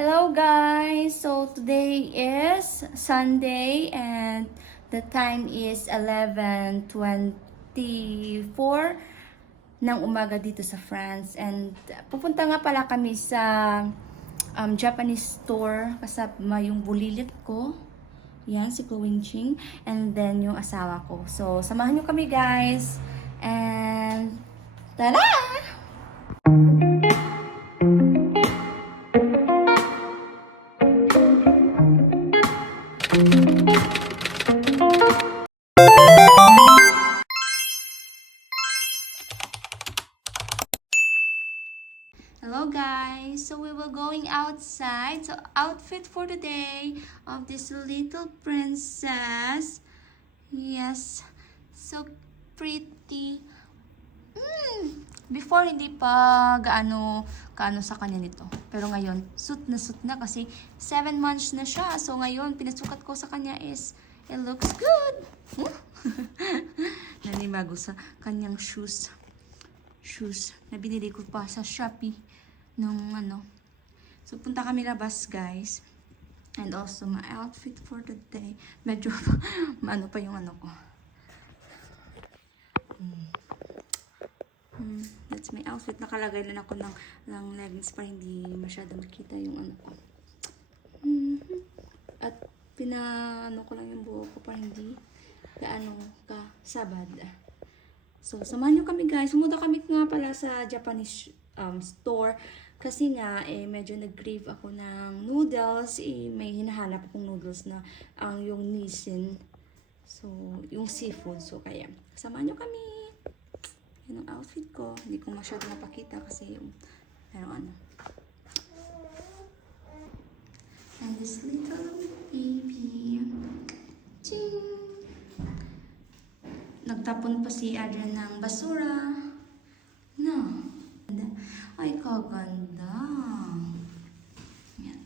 Hello guys! So today is Sunday and the time is 11:24 ng umaga dito sa France. And pupunta nga pala kami sa Japanese store kasama yung bulilit ko. Yan, si Chloe Ching. And then yung asawa ko. So samahan nyo kami guys. And tara! Hello guys, so we will going outside. So outfit for the day of this little princess. Yes, so pretty. Before hindi pa gaano sa kanya nito. Pero ngayon, suit na kasi 7 months na siya. So ngayon, pinasukat ko sa kanya is it looks good. Nanibago sa kanyang shoes na binili ko pa sa Shopee nung So punta kami labas guys. And also my outfit for the day. Medyo pa yung ko. That's my outfit. Nakalagay lang ako ng leggings para hindi masyadong makita yung ko. At ko lang yung buhok ko para hindi ka sabad. So, samahan nyo kami guys. Pumunta kami nga pala sa Japanese store. Kasi nga, medyo nag-crave ako ng noodles. May hinahanap akong noodles na yung Nissin. So, yung seafood. So, kaya, samahan nyo kami. Yan ang outfit ko. Hindi ko masyado napakita kasi yung, And this little baby. Ching! Nagtapon pa si Adrian ng basura. No. Ay, kaganda. Yan.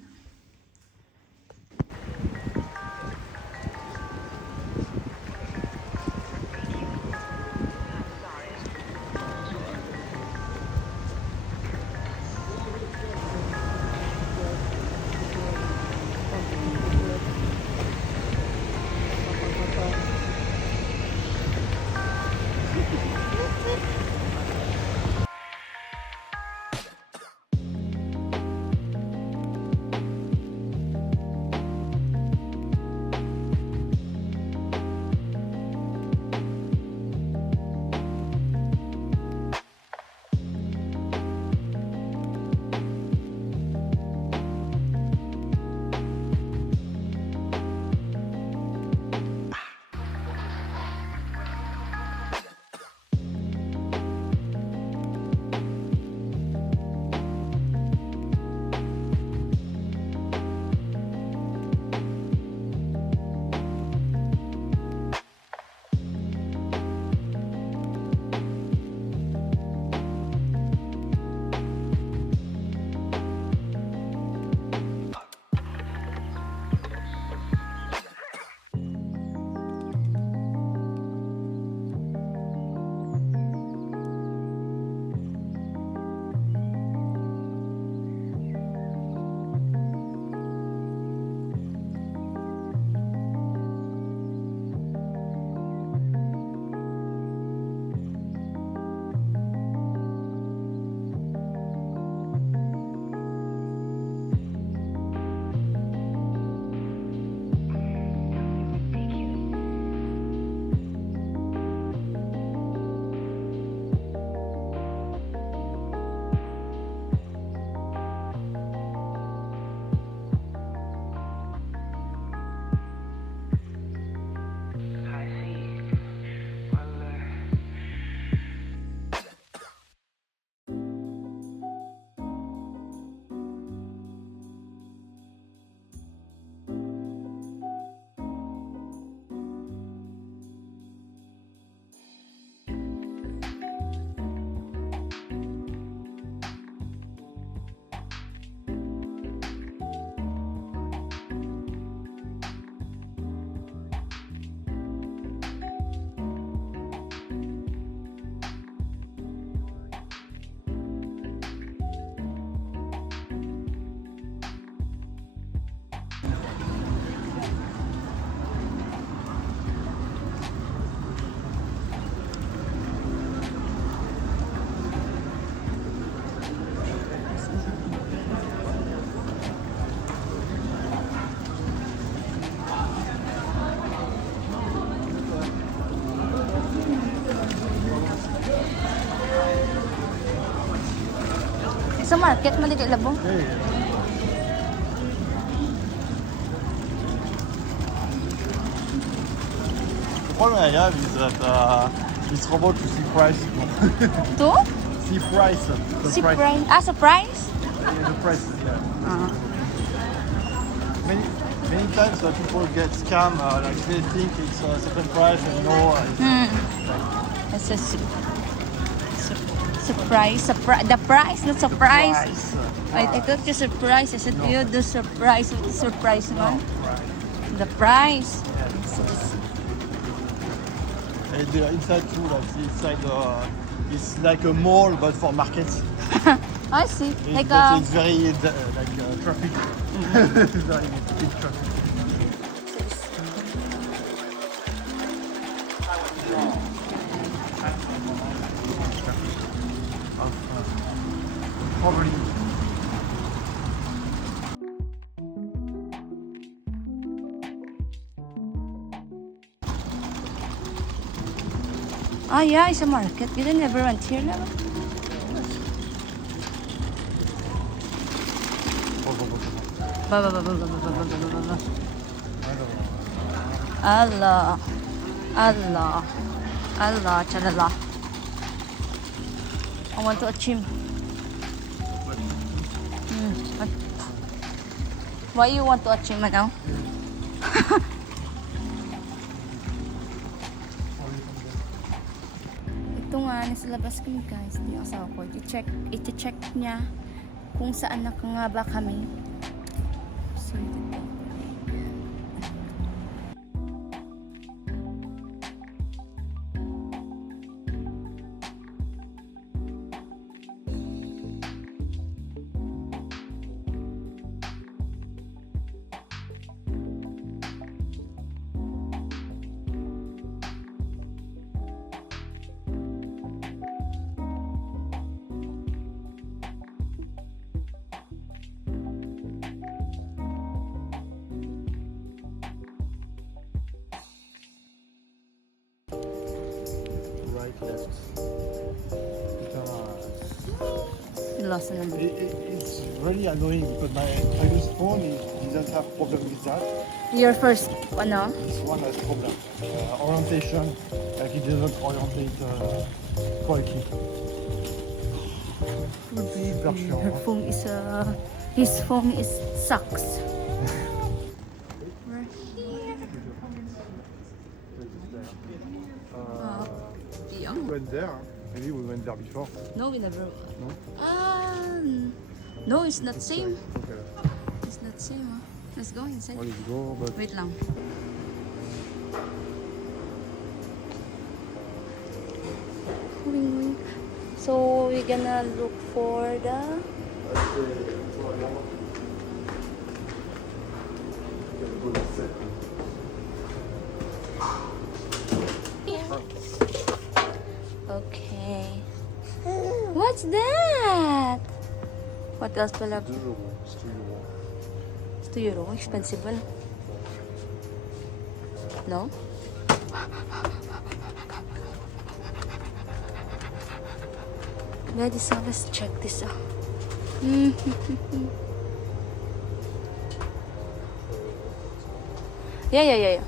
Sa market, mali kay labo. The problem I have is that it's robot to see price. To? See price. Si price. Ah, sa price? Yeah, the price. Yeah. Many times people get scammed. Like they think it's a certain price and no. It's a surprise. The price, not surprise. I thought you surprise. I said to you, the surprise. What is surprise man? The price. And the inside too, like the inside, it's like a mall but for markets. I see. But it's very traffic. Very big traffic. Probably. Ah, yeah, it's a market. You never went here, no? Allah. Allah. Allah. Chalala. I want to achieve. Why you want to achieve now? Ito nga, nasa labas kami guys. Hindi ako sa ako. I-check niya kung saan na nga ba kami. So, ito. Right, left. Lost the number. It's really annoying because my previous phone didn't have problem with that. Your first, ano? This one has problem. Orientation, like it doesn't orientate correctly. Super chiant. Her phone is his phone is sucks. We're here. We went there. Maybe we went there before. No, we never. No? No, it's not same. Okay. It's not same. Huh? Let's go inside. Let's go, but Wait lang. Wing. So we're gonna look for the. Okay. What's that? What else pala? It's €2. Expensive one. No? Let's check this out. Yeah.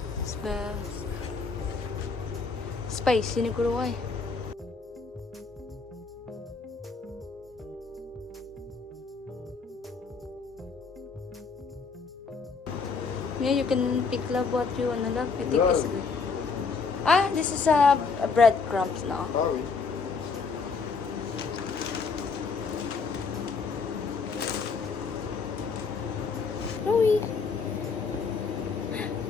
Spice, siniguro ay. Yeah, you can pick love what you wanna love. You think it's good. Ah, this is a breadcrumbs now. Ah oui. Oui.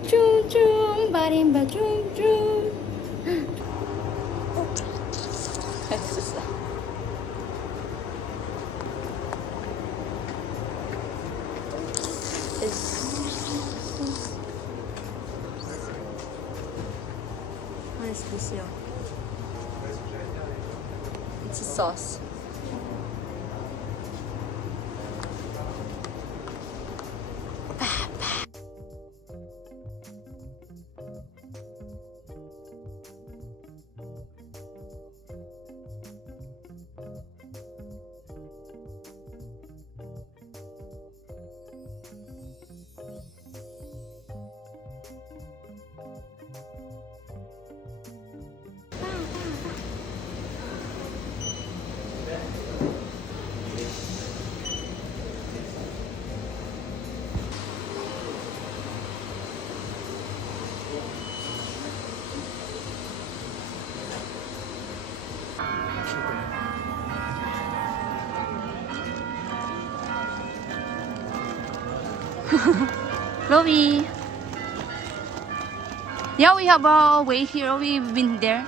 Chum chum, barimba chum chum. What is this here? It's a sauce. Chloe. Yeah, we have a way here. We've been there.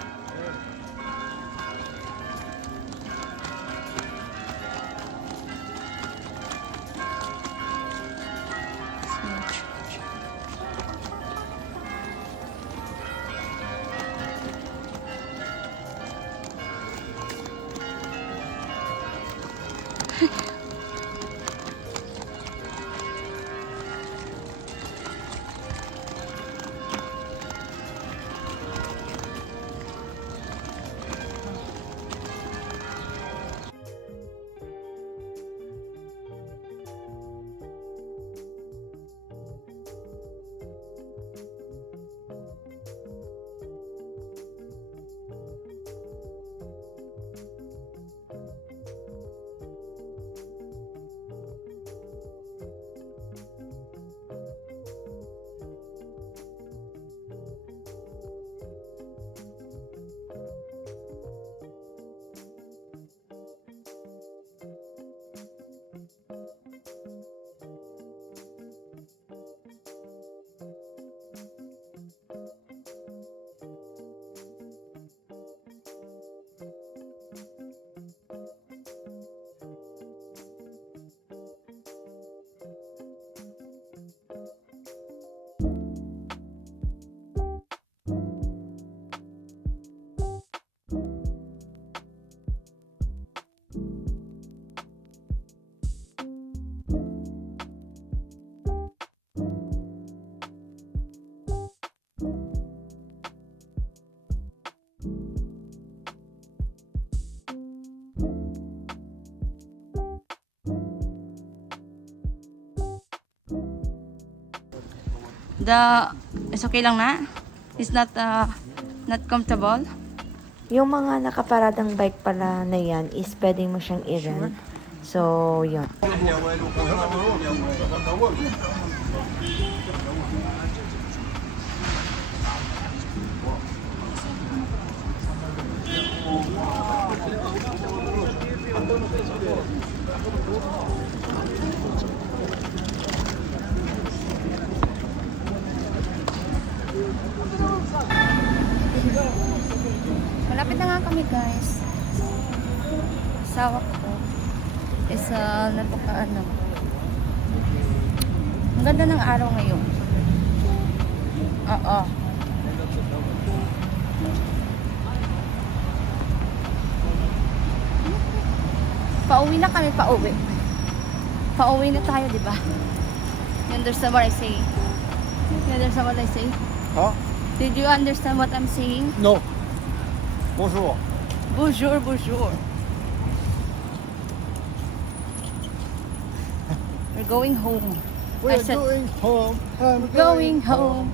It's okay lang na? It's not not comfortable? Yung mga nakaparadang bike pala na yan is pwede mo siyang i-rent. So, yun. Malapit na nga kami guys. Asawa ko is ano. Ang ganda ng araw ngayon. Oo. Pauwi na kami, pauwi. Pauwi na tayo, di ba? You understand what I say? You understand what I say? Huh? Did you understand what I'm saying? No. Bonjour. Bonjour, bonjour. We're going home. We're I said, going home. I'm going home.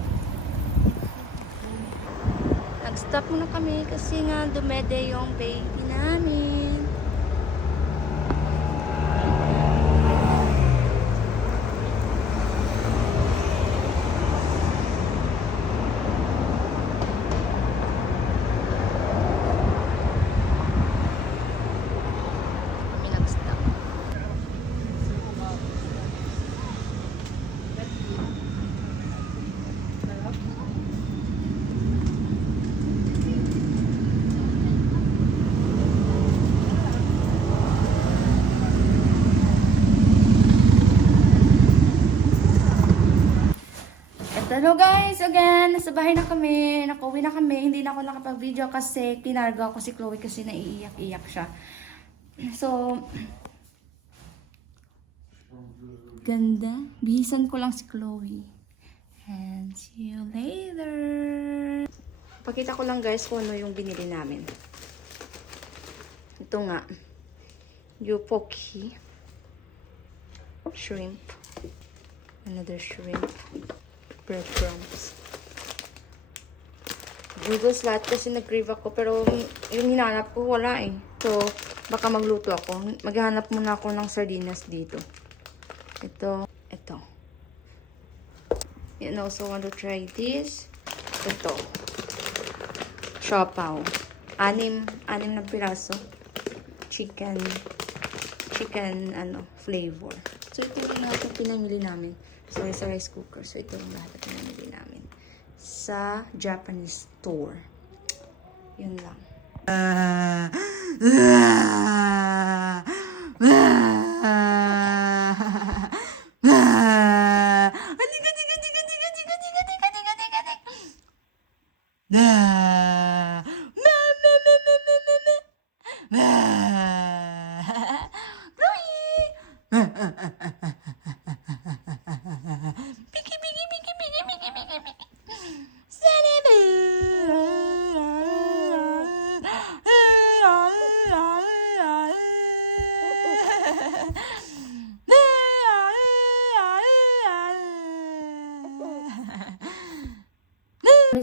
Nag-stop muna kami kasi nga dumede yung baby namin. Kami nag-stop. Hello guys, again, nasa bahay na kami, nakauwi na kami, hindi na ako nakapag-video kasi kinarga ko si Chloe kasi naiiyak-iyak siya. So, ganda, bihisan ko lang si Chloe. And see you later. Pakita ko lang guys kung ano yung binili namin. Ito nga, Yupoki shrimp, another shrimp, breadcrumbs. Noodles lahat kasi nag-crave ako pero yung hinanap ko wala eh. So, baka magluto ako. Maghanap muna ako ng sardinas dito. Ito. And also want to try this. Ito. Siopaw. Anim na piraso. Chicken flavor. So, ito yung lahat ng pinamili namin. Sorry, sa rice cooker. So, ito yung lahat ng pinamili namin. Sa Japanese store. Yun lang.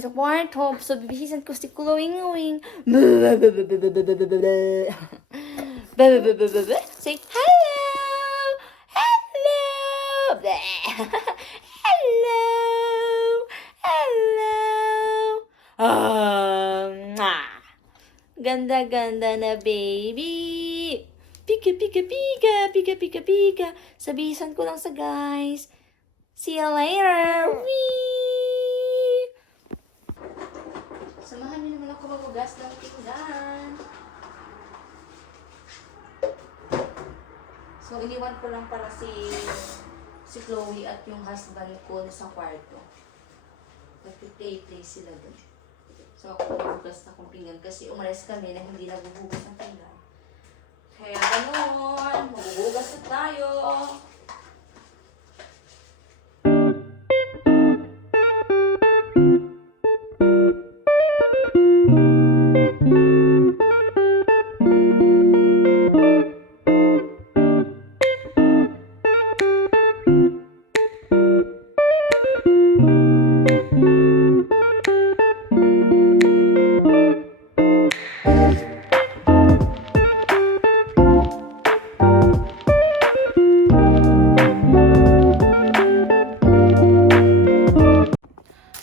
Sa kwarto, so bibisisan ko si Chloe-Ngwing. Say, hello! Hello! Hello! Hello! Ganda-ganda na, baby! Pika, pika, pika! Pika, pika, pika! Sabisan ko lang sa guys. See you later! Wee! Samahan niyo naman ako maghugas ng pinggan. So, iniwan ko lang para si Chloe at yung husband ko sa kwarto. Nagtitay-play sila doon. So, ako maghugas na kong pinggan kasi umalis kami na hindi naghuhugas ng pinggan. Kaya ganoon, maghuhugas na tayo.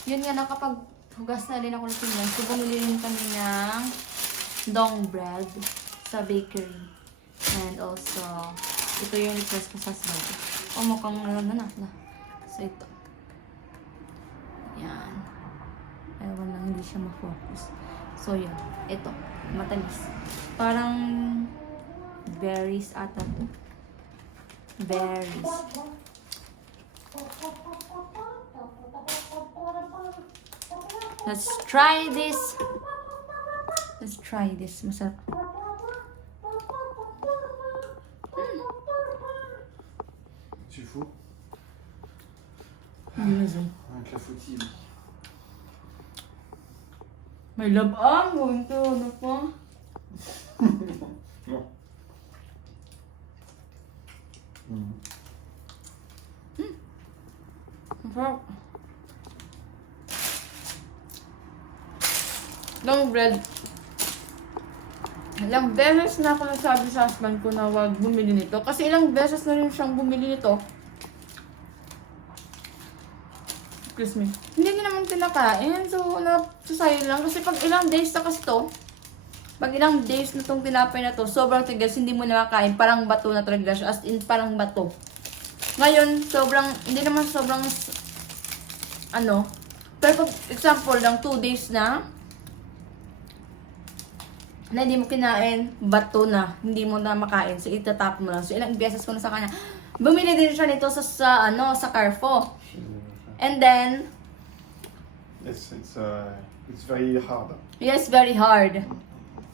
Yun nga, nakapaghugas na rin ako ng pinggan. So, bumili rin kami ng dong bread sa bakery. And also, ito yung request ko sa husband. O, mukhang na. So, ito. Yan. Ewan lang, hindi siya ma-focus. So, yun. Ito. Matamis. Parang berries ata to. Berries. Let's try this. Let's try this. Masarap. Tu fous Amazing. Un clafoutis. May labang. Gawin to. Ano pa? Non. Masarap. Long bread. Ilang beses na ako nasabi sa husband ko na wag bumili nito. Kasi ilang beses na rin siyang bumili nito. Excuse me. Hindi niya naman tinakain. So, nasasayo lang. Kasi pag ilang days na kasi to, pag ilang days na tong tinapay na to, sobrang tigas, hindi mo nakakain. Parang bato na talaga siya. As in, parang bato. Ngayon, hindi naman sobrang, pero pag example lang, 2 days na hindi mo kinain, bato na, hindi mo na makain, so itatap mo lang. So ilang beses ko na sa kanya. Bumili din siya nito sa Carrefour. And then, Yes, it's very hard. yes, very hard.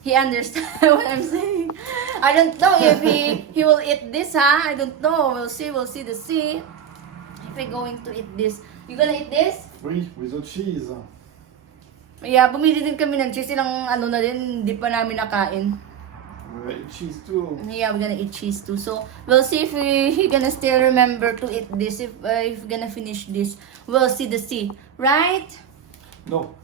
He understands what I'm saying. I don't know if he will eat this, ha? I don't know. We'll see the see. If we're going to eat this. You gonna eat this? Oui, with the cheese. Yeah, bumili din kami ng cheese. Ilang na din, hindi pa namin nakain. We will eat cheese too. Yeah, we're gonna eat cheese too. So, we'll see if he gonna still remember to eat this. If we're gonna finish this, we'll see the sea. Right? No.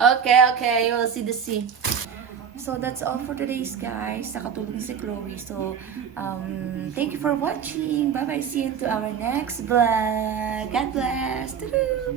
Okay, we'll see the sea. So, that's all for today's guys. Nakatulog si Chloe. So, thank you for watching. Bye-bye. See you to our next vlog. God bless. Tudu!